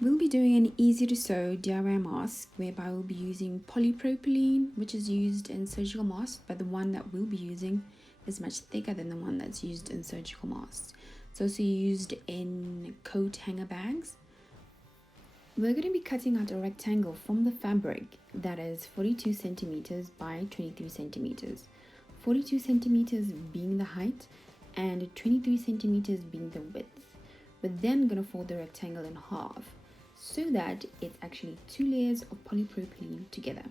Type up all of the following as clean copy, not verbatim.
We'll be doing an easy to sew DIY mask whereby we'll be using polypropylene, which is used in surgical masks, but the one that we'll be using is much thicker than the one that's used in surgical masks. It's also used in coat hanger bags. We're going to be cutting out a rectangle from the fabric that is 42 centimeters by 23 centimeters. 42 centimeters being the height and 23 centimeters being the width. We're then going to fold the rectangle in half so that it's actually 2 layers of polypropylene together.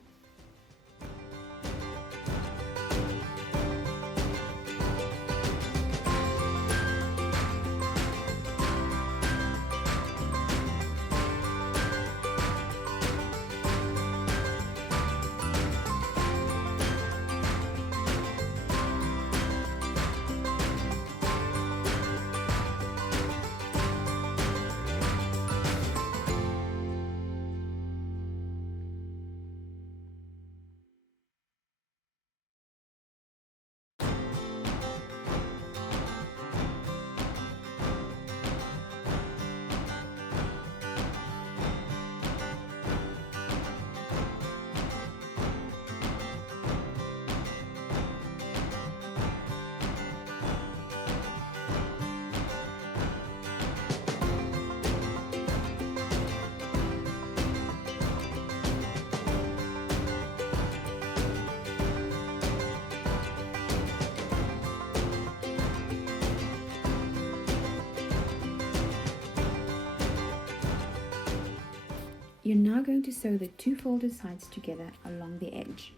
You're now going to sew the 2 folded sides together along the edge.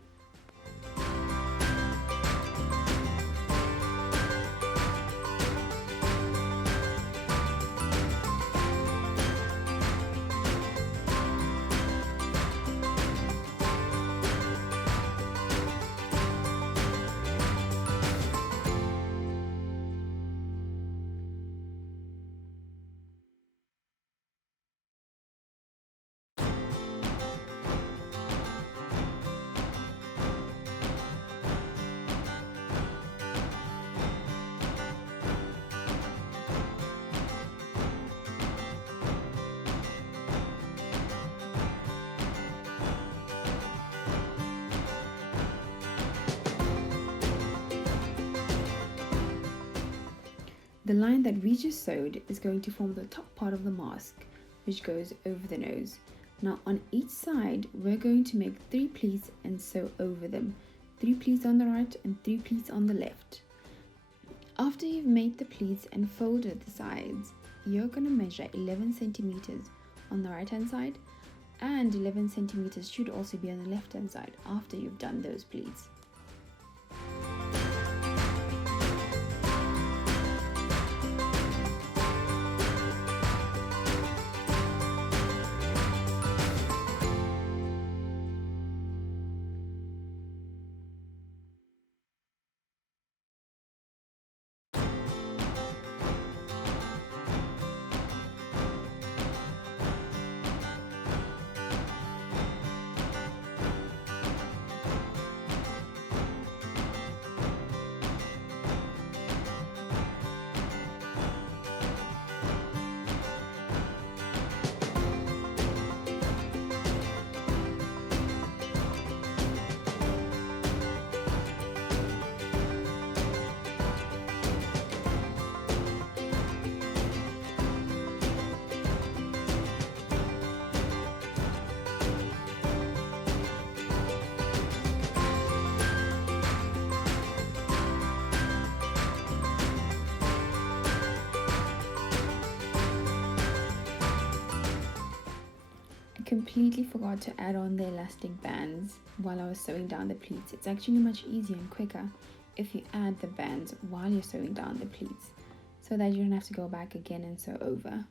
The line that we just sewed is going to form the top part of the mask, which goes over the nose. Now on each side, we're going to make 3 pleats and sew over them. 3 pleats on the right and 3 pleats on the left. After you've made the pleats and folded the sides, you're going to measure 11 centimeters on the right hand side, and 11 centimeters should also be on the left hand side after you've done those pleats. Completely forgot to add on the elastic bands while I was sewing down the pleats. It's actually much easier and quicker if you add the bands while you're sewing down the pleats so that you don't have to go back again and sew over.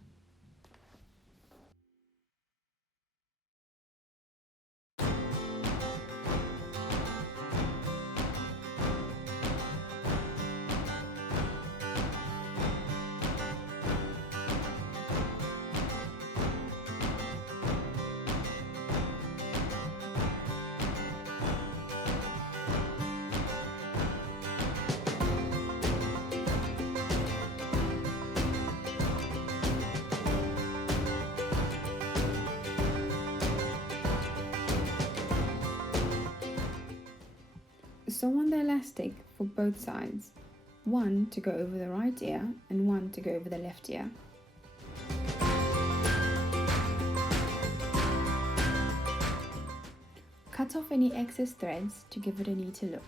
sew on the elastic for both sides, one to go over the right ear and one to go over the left ear. Cut off any excess threads to give it a neater look.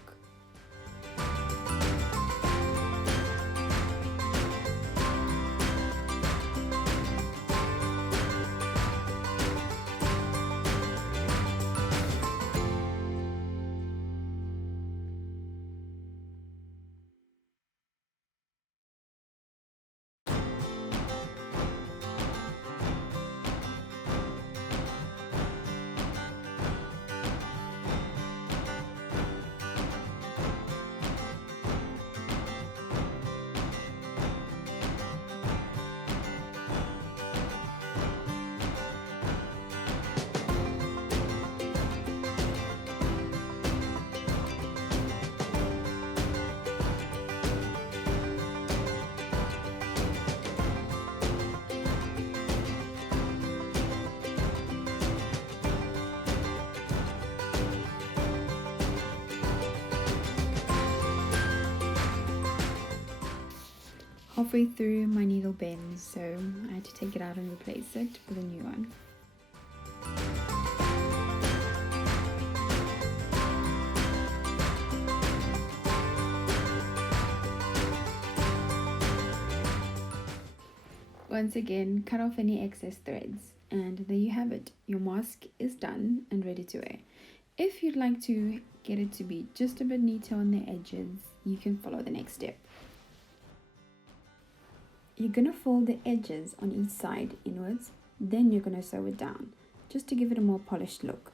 Halfway through, my needle bends, so I had to take it out and replace it with a new one. Once again, cut off any excess threads, and there you have it. Your mask is done and ready to wear. If you'd like to get it to be just a bit neater on the edges, you can follow the next step. You're going to fold the edges on each side inwards, then you're going to sew it down, just to give it a more polished look.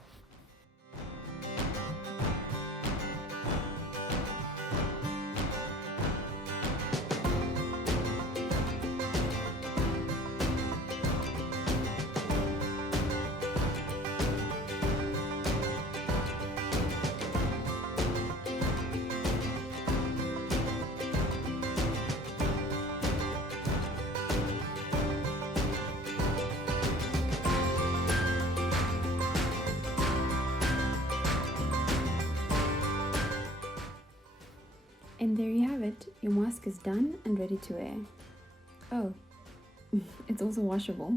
And there you have it, your mask is done and ready to wear. Oh, it's also washable.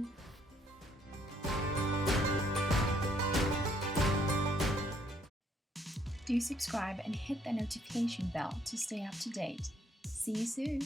Do subscribe and hit the notification bell to stay up to date. See you soon!